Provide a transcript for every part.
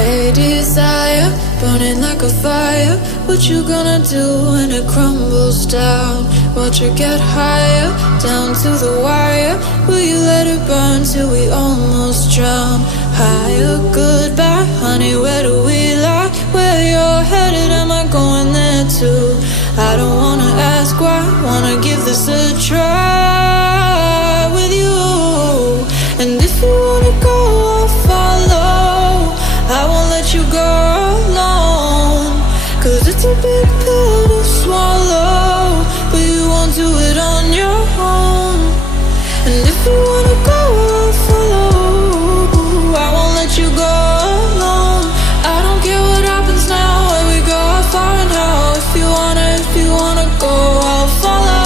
a desire, burning like a fire. What you gonna do when it crumbles down? Watch it get higher, down to the wire. Will you let it burn till we almost drown? Higher, goodbye, honey, where do we lie? Where you're headed, am I going there too? I don't wanna ask why, wanna give this a try with you. And if you wanna go, I'll follow. I won't let you go alone, 'cause it's a big pill to swallow, but you won't do it on your own. And if you wanna go, I'll follow. I won't let you go alone. I don't care what happens now, where we go, how far and how. If you wanna go, I'll follow.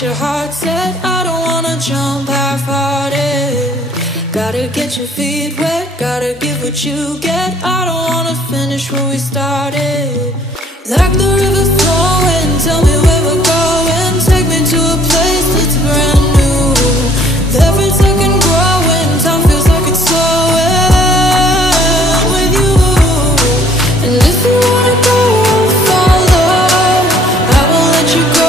Your heart set, I don't wanna jump half-hearted. Gotta get your feet wet, gotta give what you get. I don't wanna finish where we started. Like the river flowing, tell me where we're going. Take me to a place that's brand new. Every second growing, time feels like it's slowing with you. And if you wanna go, I'll follow. I won't let you go.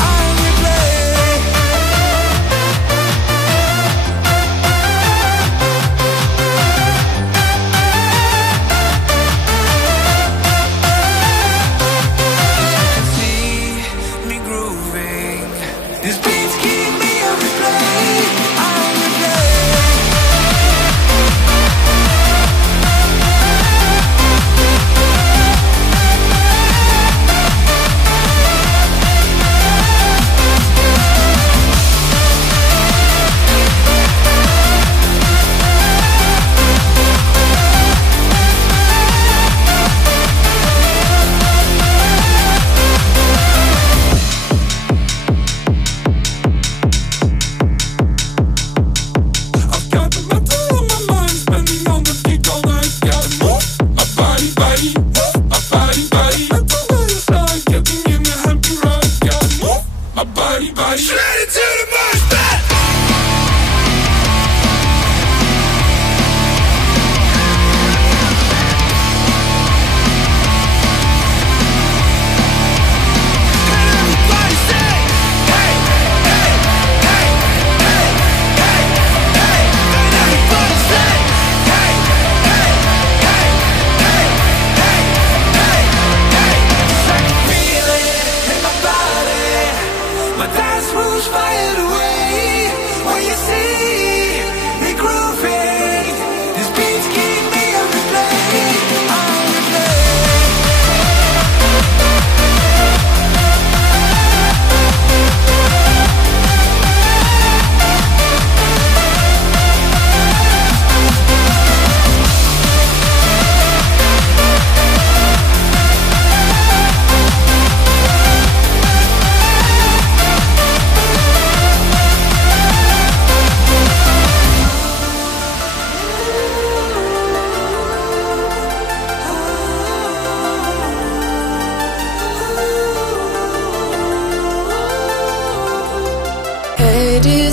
I'm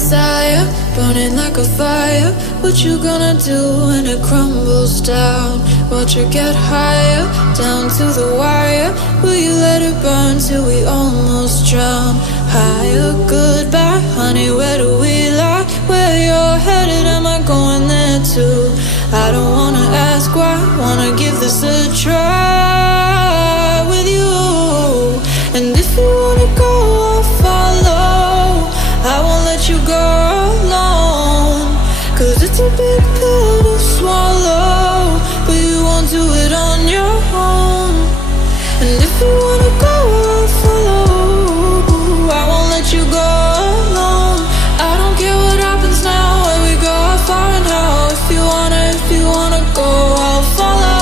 desire, burning like a fire. What you gonna do when it crumbles down? Watch it get higher, down to the wire. Will you let it burn till we almost drown? Higher, goodbye, honey, where do we lie? Where you're headed, am I going there too? I don't wanna ask why, wanna give this a try with you. And if you wanna go, I'll follow. I won't let you go alone, 'cause it's a big pill to swallow, but you won't do it on your own. And if you wanna go, I'll follow. I won't let you go alone. I don't care what happens now, where we go, how far and how. If you wanna go, I'll follow.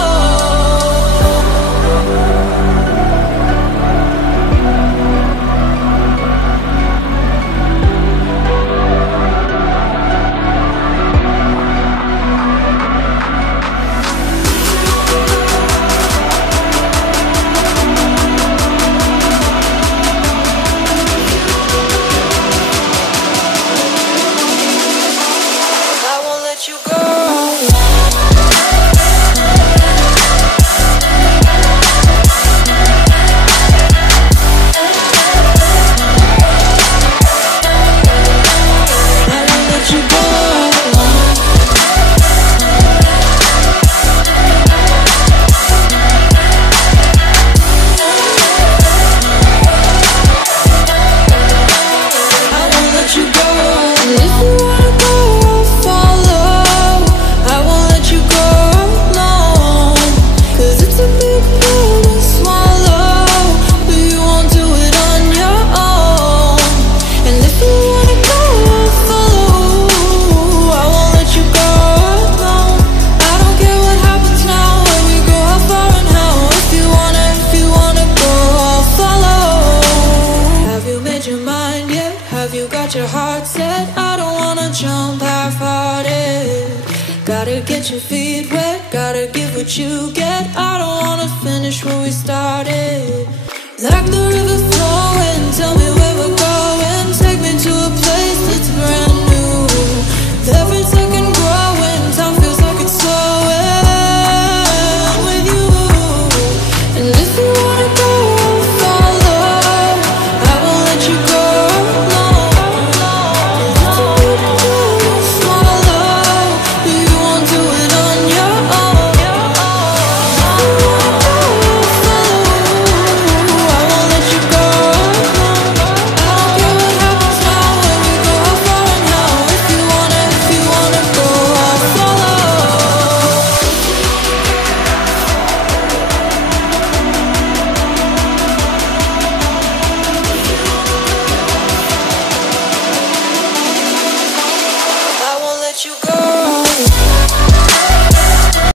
Your heart set, I don't wanna jump half-hearted. Gotta get your feet wet, gotta give what you get. I don't wanna finish what we started. Like the river flowing, tell me